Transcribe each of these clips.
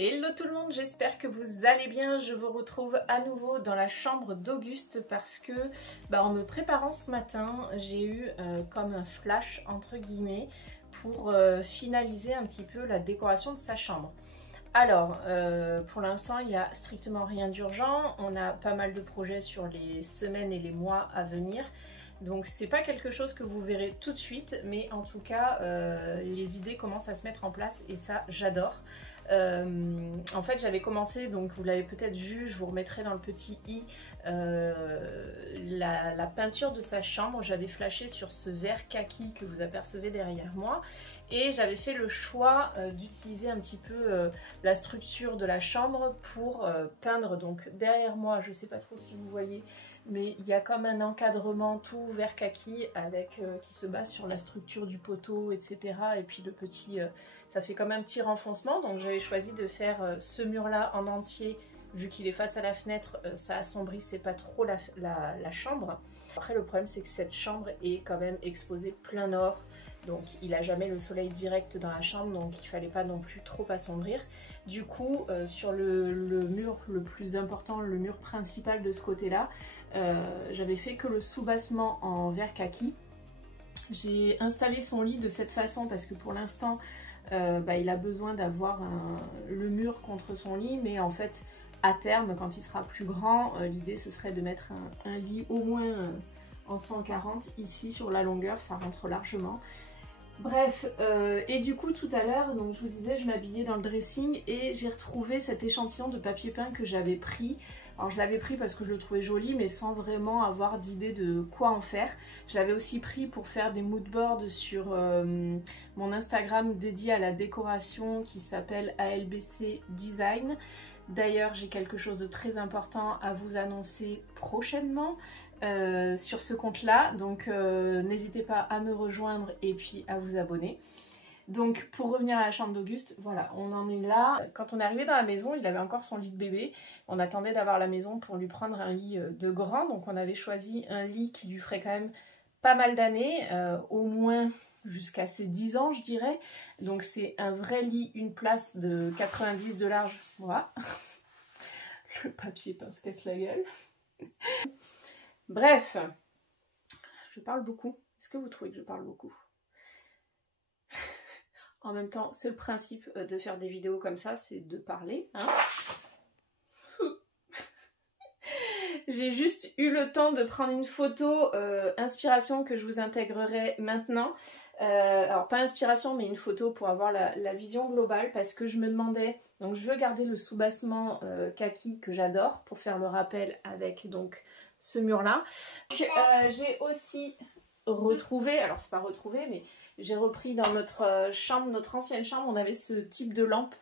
Hello tout le monde, j'espère que vous allez bien. Je vous retrouve à nouveau dans la chambre d'Auguste parce que en me préparant ce matin, j'ai eu comme un flash entre guillemets pour finaliser un petit peu la décoration de sa chambre. Alors, pour l'instant, il n'y a strictement rien d'urgent. On a pas mal de projets sur les semaines et les mois à venir. Donc c'est pas quelque chose que vous verrez tout de suite, mais en tout cas, les idées commencent à se mettre en place et ça, j'adore. En fait, j'avais commencé, donc vous l'avez peut-être vu, je vous remettrai dans le petit i la peinture de sa chambre. J'avais flashé sur ce vert kaki que vous apercevez derrière moi. Et j'avais fait le choix d'utiliser un petit peu la structure de la chambre pour peindre. Donc derrière moi, je ne sais pas trop si vous voyez, mais il y a comme un encadrement tout vert kaki avec, qui se base sur la structure du poteau, etc. Et puis le petit, ça fait comme un petit renfoncement. Donc j'avais choisi de faire ce mur-là en entier. Vu qu'il est face à la fenêtre, ça assombrissait pas trop la chambre. Après le problème c'est que cette chambre est quand même exposée plein nord. Donc il n'a jamais le soleil direct dans la chambre, donc il ne fallait pas non plus trop assombrir. Du coup, sur le mur le plus important, le mur principal de ce côté-là, j'avais fait que le soubassement en vert kaki. J'ai installé son lit de cette façon parce que pour l'instant, il a besoin d'avoir le mur contre son lit, mais en fait, à terme, quand il sera plus grand, l'idée ce serait de mettre un lit au moins en 140 ici sur la longueur, ça rentre largement. Bref, et du coup tout à l'heure, donc je vous disais, je m'habillais dans le dressing et j'ai retrouvé cet échantillon de papier peint que j'avais pris. Alors je l'avais pris parce que je le trouvais joli, mais sans vraiment avoir d'idée de quoi en faire. Je l'avais aussi pris pour faire des moodboards sur mon Instagram dédié à la décoration qui s'appelle ALBC Design. D'ailleurs, j'ai quelque chose de très important à vous annoncer prochainement sur ce compte-là. Donc, n'hésitez pas à me rejoindre et puis à vous abonner. Donc, pour revenir à la chambre d'Auguste, voilà, on en est là. Quand on est arrivé dans la maison, il avait encore son lit de bébé. On attendait d'avoir la maison pour lui prendre un lit de grand. Donc, on avait choisi un lit qui lui ferait quand même pas mal d'années, au moins jusqu'à ses 10 ans je dirais. Donc c'est un vrai lit, une place de 90 de large, voilà. Le papier peint se casse la gueule. Bref, je parle beaucoup. Est-ce que vous trouvez que je parle beaucoup? En même temps, c'est le principe de faire des vidéos comme ça, c'est de parler, hein. J'ai juste eu le temps de prendre une photo inspiration que je vous intégrerai maintenant. Alors pas inspiration mais une photo pour avoir la vision globale parce que je me demandais, donc je veux garder le soubassement kaki que j'adore pour faire le rappel avec donc ce mur là. J'ai aussi retrouvé, alors c'est pas retrouvé mais j'ai repris dans notre chambre, notre ancienne chambre, on avait ce type de lampe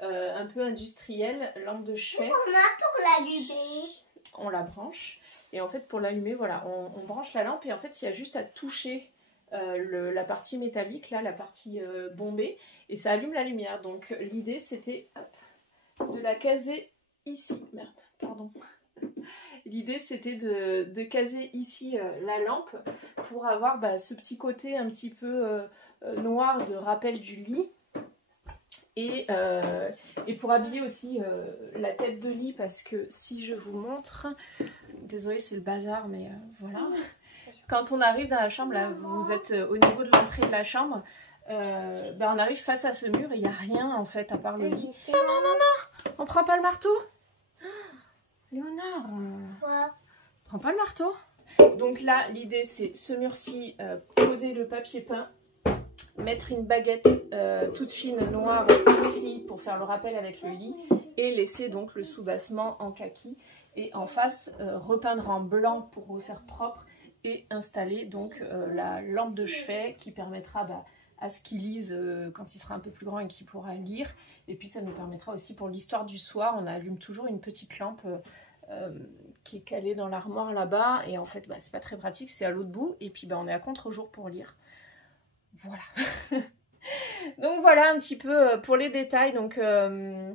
un peu industrielle, lampe de chevet. On a pour l'allumer. On la branche et en fait pour l'allumer voilà on branche la lampe et en fait il y a juste à toucher la partie métallique là, la partie bombée et ça allume la lumière. Donc l'idée c'était de la caser ici, merde pardon, l'idée c'était de caser ici la lampe pour avoir ce petit côté un petit peu noir de rappel du lit. Et pour habiller aussi la tête de lit parce que si je vous montre, désolée c'est le bazar mais voilà, quand on arrive dans la chambre là, vous êtes au niveau de l'entrée de la chambre, on arrive face à ce mur et il n'y a rien en fait à part le lit. Non non non non, on prend pas le marteau, Léonard, prends pas le marteau. Donc là l'idée c'est ce mur-ci, poser le papier peint, mettre une baguette toute fine noire ici pour faire le rappel avec le lit et laisser donc le soubassement en kaki et en face repeindre en blanc pour refaire propre et installer donc la lampe de chevet qui permettra à ce qu'il lise quand il sera un peu plus grand et qu'il pourra lire. Et puis ça nous permettra aussi pour l'histoire du soir, on allume toujours une petite lampe qui est calée dans l'armoire là-bas et en fait c'est pas très pratique, c'est à l'autre bout et puis on est à contre-jour pour lire. Voilà. Donc voilà un petit peu pour les détails. Donc je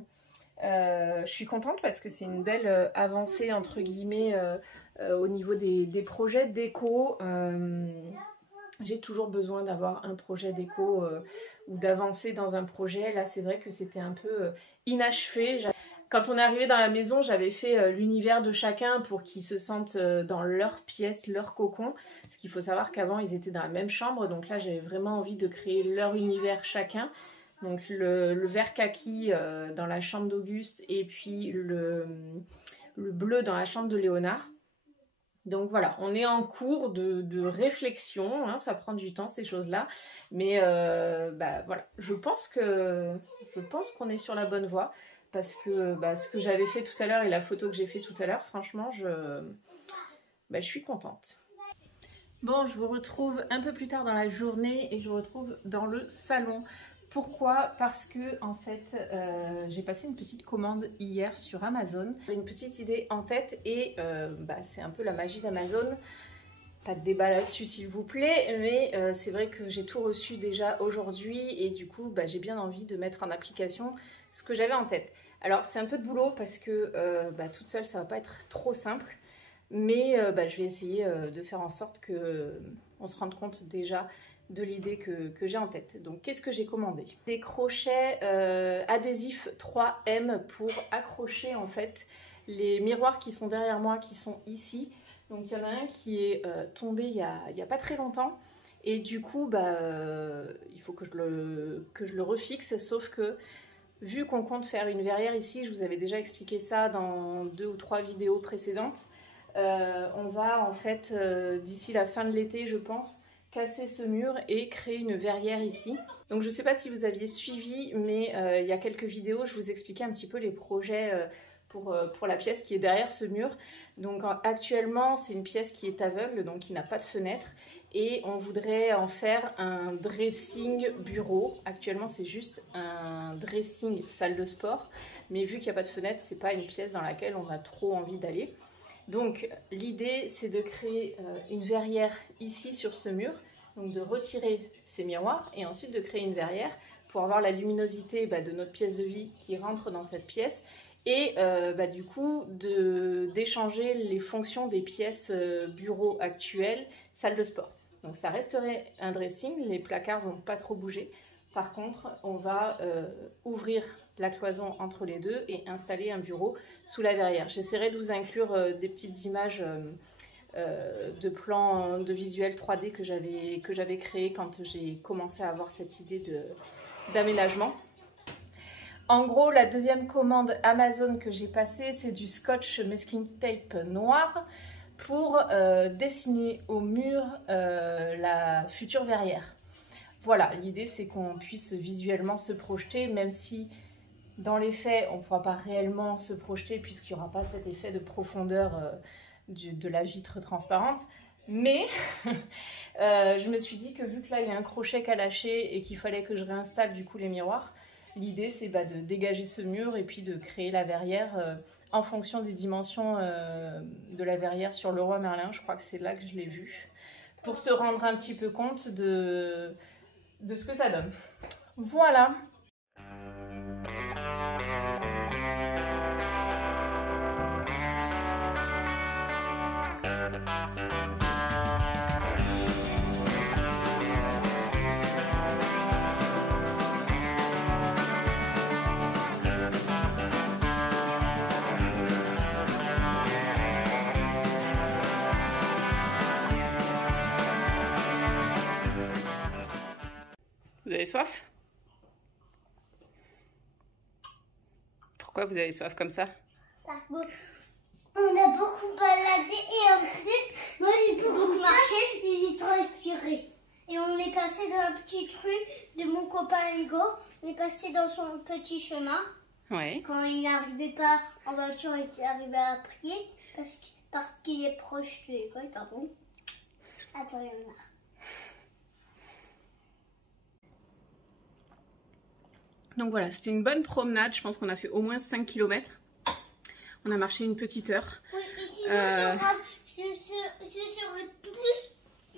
suis contente parce que c'est une belle avancée entre guillemets au niveau des projets déco. J'ai toujours besoin d'avoir un projet déco ou d'avancer dans un projet. Là, c'est vrai que c'était un peu inachevé. Quand on est arrivé dans la maison, j'avais fait l'univers de chacun pour qu'ils se sentent dans leur pièce, leur cocon. Parce qu'il faut savoir qu'avant, ils étaient dans la même chambre. Donc là, j'avais vraiment envie de créer leur univers chacun. Donc le vert kaki dans la chambre d'Auguste et puis le bleu dans la chambre de Léonard. Donc voilà, on est en cours de réflexion, hein, ça prend du temps ces choses-là. Mais voilà, je pense qu'on est sur la bonne voie. Parce que ce que j'avais fait tout à l'heure et la photo que j'ai fait tout à l'heure, franchement, je suis contente. Bon, je vous retrouve un peu plus tard dans la journée et je vous retrouve dans le salon. Pourquoi? Parce que en fait, j'ai passé une petite commande hier sur Amazon. J'ai une petite idée en tête et c'est un peu la magie d'Amazon. Pas de débat là-dessus s'il vous plaît, mais c'est vrai que j'ai tout reçu déjà aujourd'hui et du coup, j'ai bien envie de mettre en application ce que j'avais en tête. Alors c'est un peu de boulot parce que toute seule ça va pas être trop simple, mais je vais essayer de faire en sorte qu'on se rende compte déjà de l'idée que j'ai en tête. Donc qu'est-ce que j'ai commandé? Des crochets adhésifs 3M pour accrocher en fait les miroirs qui sont derrière moi, qui sont ici. Donc il y en a un qui est tombé il y a pas très longtemps. Et du coup, il faut que je le refixe, sauf que vu qu'on compte faire une verrière ici, je vous avais déjà expliqué ça dans 2 ou 3 vidéos précédentes, on va en fait, d'ici la fin de l'été, je pense, casser ce mur et créer une verrière ici. Donc je ne sais pas si vous aviez suivi, mais il y a quelques vidéos, je vous expliquais un petit peu les projets pour la pièce qui est derrière ce mur. Donc actuellement, c'est une pièce qui est aveugle, donc qui n'a pas de fenêtre. Et on voudrait en faire un dressing bureau. Actuellement, c'est juste un dressing salle de sport. Mais vu qu'il n'y a pas de fenêtre, c'est pas une pièce dans laquelle on a trop envie d'aller. Donc l'idée, c'est de créer une verrière ici sur ce mur. Donc de retirer ces miroirs et ensuite de créer une verrière pour avoir la luminosité de notre pièce de vie qui rentre dans cette pièce. Et du coup d'échanger les fonctions des pièces bureau actuelles, salle de sport. Donc ça resterait un dressing, les placards vont pas trop bouger. Par contre, on va ouvrir la cloison entre les deux et installer un bureau sous la verrière. J'essaierai de vous inclure des petites images de plans de visuels 3D que j'avais créé quand j'ai commencé à avoir cette idée d'aménagement. En gros, la deuxième commande Amazon que j'ai passée, c'est du scotch masking tape noir pour dessiner au mur la future verrière. Voilà, l'idée c'est qu'on puisse visuellement se projeter, même si dans les faits, on ne pourra pas réellement se projeter puisqu'il n'y aura pas cet effet de profondeur de la vitre transparente. Mais je me suis dit que vu que là il y a un crochet qu'à lâcher et qu'il fallait que je réinstalle du coup les miroirs, l'idée c'est de dégager ce mur et puis de créer la verrière en fonction des dimensions de la verrière sur Leroy Merlin. Je crois que c'est là que je l'ai vu, pour se rendre un petit peu compte de ce que ça donne. Voilà. Vous avez soif? Pourquoi vous avez soif comme ça? Parce qu'on a beaucoup baladé et en plus, moi j'ai beaucoup marché et j'ai transpiré. Et on est passé dans la petite rue de mon copain Hugo. On est passé dans son petit chemin. Ouais. Quand il n'arrivait pas en voiture, il était arrivé à pied parce qu'il est proche de l'école, pardon. Attends, il y en a. Donc voilà, c'était une bonne promenade. Je pense qu'on a fait au moins 5 km. On a marché une petite heure. Oui, mais sinon, je serais plus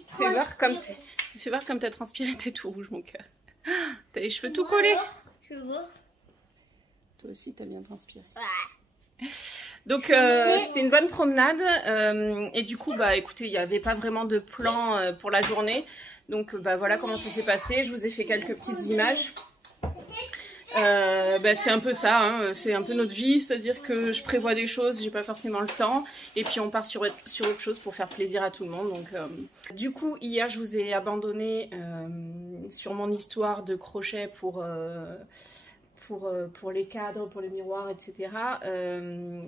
transpirée. Fais voir comme t'as transpiré, t'es tout rouge mon cœur. T'as les cheveux tout collés. Je vois. Toi aussi t'as bien transpiré. Ouais. Donc c'était une bonne promenade et du coup écoutez, il n'y avait pas vraiment de plan pour la journée. Donc bah, voilà comment ça s'est passé. Je vous ai fait quelques petites images. C'est un peu ça, hein. C'est un peu notre vie, c'est-à-dire que je prévois des choses, j'ai pas forcément le temps, et puis on part sur autre chose pour faire plaisir à tout le monde. Donc, du coup, hier, je vous ai abandonné sur mon histoire de crochet pour les cadres, pour les miroirs, etc.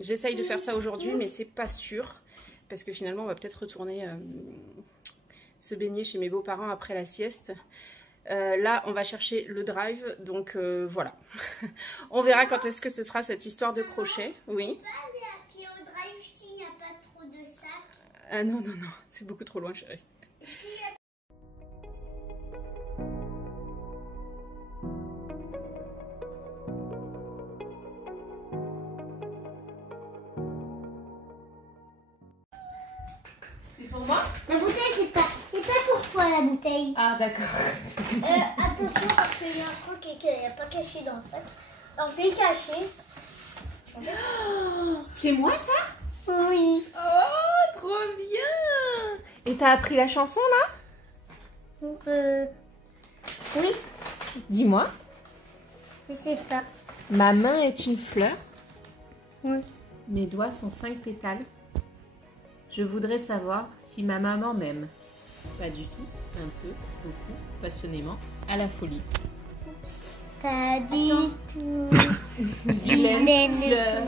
J'essaye de faire ça aujourd'hui, mais c'est pas sûr, parce que finalement, on va peut-être retourner se baigner chez mes beaux-parents après la sieste. Là, on va chercher le drive, donc voilà. On verra quand est-ce que ce sera cette histoire de crochet. Oui. On peut aller à pied au drive s'il n'y a pas trop de sacs. Ah non, non, non, c'est beaucoup trop loin, chérie. Est-ce qu'il y a... C'est pour moi? La bouteille, c'est pas pour toi la bouteille. Ah d'accord. Attention parce qu'il y a un truc qui n'est pas caché dans le sac. Alors je vais le cacher. C'est moi ça? Oui. Oh, trop bien! Et t'as appris la chanson là? Oui, Dis-moi. je sais pas. Ma main est une fleur. Oui. Mes doigts sont 5 pétales. Je voudrais savoir si ma maman m'aime. Pas du tout, un peu, beaucoup, passionnément, à la folie. Pas du tout. Vilaine fleur.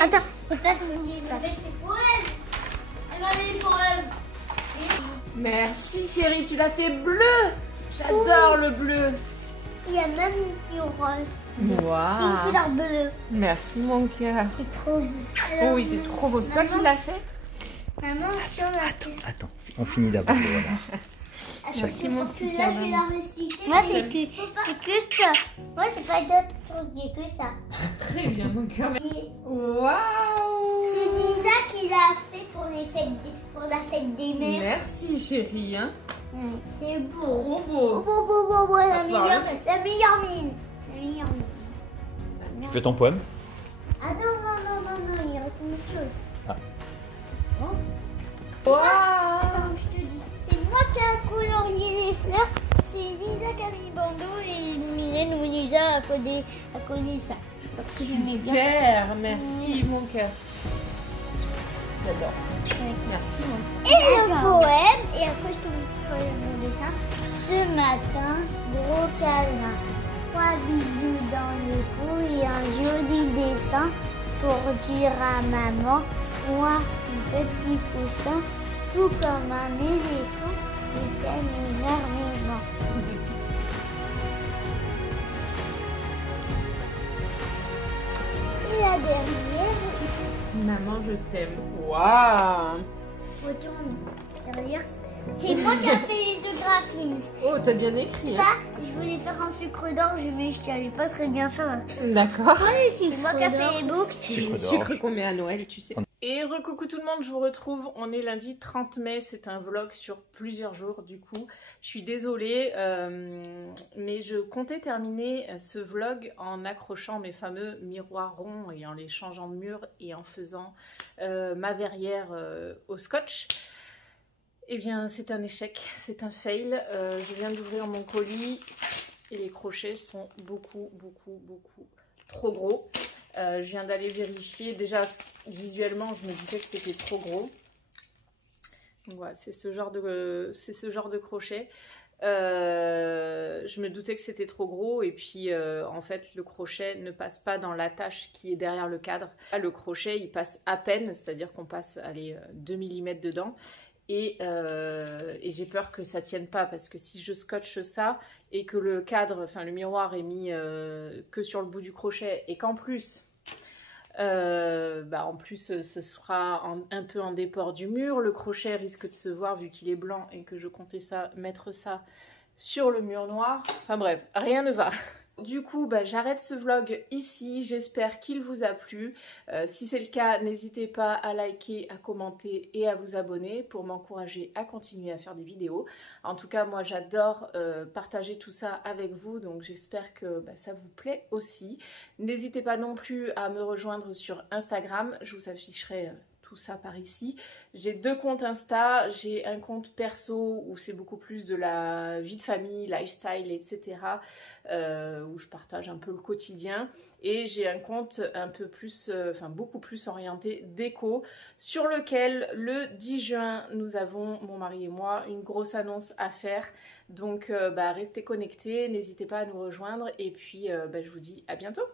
Attends, c'est pas ce qui se passe. C'est pour elle. Elle m'a mis pour elle. Merci chérie, tu l'as fait bleu. J'adore le bleu. Il y a même une fille rose. Une Waouh. couleur bleue. Merci mon cœur. C'est trop beau. Oh oui, c'est trop beau. C'est toi qui l'as fait? Maman, tu en as fait. Attends, on finit d'abord. Voilà. Merci mon Parce que petit là, je vais la recycler. Moi, c'est que ça. Moi, c'est pas d'autres trucs, il que ça. Très bien mon cœur. Et Waouh. c'est Lisa qui l'a fait pour la fête des mères. Merci chérie. Hein. C'est beau. Trop beau. Beau, la Va pouvoir meilleure mine. La meilleure mine. Tu fais ton poème? Ah non, il reste une autre chose. Ah. Waouh. Attends, je te dis. C'est moi qui ai colorié les fleurs. C'est Lisa qui a mis bandeau et Mylène ou Lisa a collé ça. Parce que je mets bien. Super, merci mon cœur. J'adore. Merci mon cœur. Et le poème, et après je te montre mon dessin. Ce matin, gros câlin, 3 bisous dans le cou et un joli dessin pour dire à maman, moi, un petit poussin, tout comme un éléphant, je t'aime énormément. Et la dernière, Maman, je t'aime. Waouh. retourne. Derrière, c'est moi qui ai fait les graphismes. Oh, t'as bien écrit. Hein. Ça, je voulais faire un sucre d'orge, mais je savais pas très bien faire. D'accord. C'est moi qui ai fait les books. Sucre d'orge. Sucre qu'on met à Noël, tu sais. Et recoucou tout le monde, je vous retrouve. On est lundi 30 mai, c'est un vlog sur plusieurs jours du coup. Je suis désolée, mais je comptais terminer ce vlog en accrochant mes fameux miroirs ronds et en les changeant de mur et en faisant ma verrière au scotch. Eh bien, c'est un échec, c'est un fail. Je viens d'ouvrir mon colis et les crochets sont beaucoup trop gros. Je viens d'aller vérifier. Déjà, visuellement, je me disais que c'était trop gros. Donc voilà, c'est ce genre de crochet. Je me doutais que c'était trop gros et puis en fait le crochet ne passe pas dans l'attache qui est derrière le cadre. Là, le crochet il passe à peine, c'est-à-dire qu'on passe 2 mm dedans. Et j'ai peur que ça tienne pas parce que si je scotche ça et que le cadre, enfin le miroir est mis que sur le bout du crochet et qu'en plus, ce sera un peu en déport du mur, le crochet risque de se voir vu qu'il est blanc et que je comptais mettre ça sur le mur noir. Enfin bref, rien ne va. Du coup, j'arrête ce vlog ici, j'espère qu'il vous a plu. Si c'est le cas, n'hésitez pas à liker, à commenter et à vous abonner pour m'encourager à continuer à faire des vidéos. En tout cas, moi j'adore partager tout ça avec vous, donc j'espère que ça vous plaît aussi. N'hésitez pas non plus à me rejoindre sur Instagram, je vous afficherai tout ça par ici. J'ai 2 comptes Insta, j'ai un compte perso où c'est beaucoup plus de la vie de famille, lifestyle, etc. Où je partage un peu le quotidien. Et j'ai un compte un peu plus, beaucoup plus orienté déco, sur lequel le 10 juin, nous avons, mon mari et moi, une grosse annonce à faire. Donc restez connectés, n'hésitez pas à nous rejoindre et puis je vous dis à bientôt.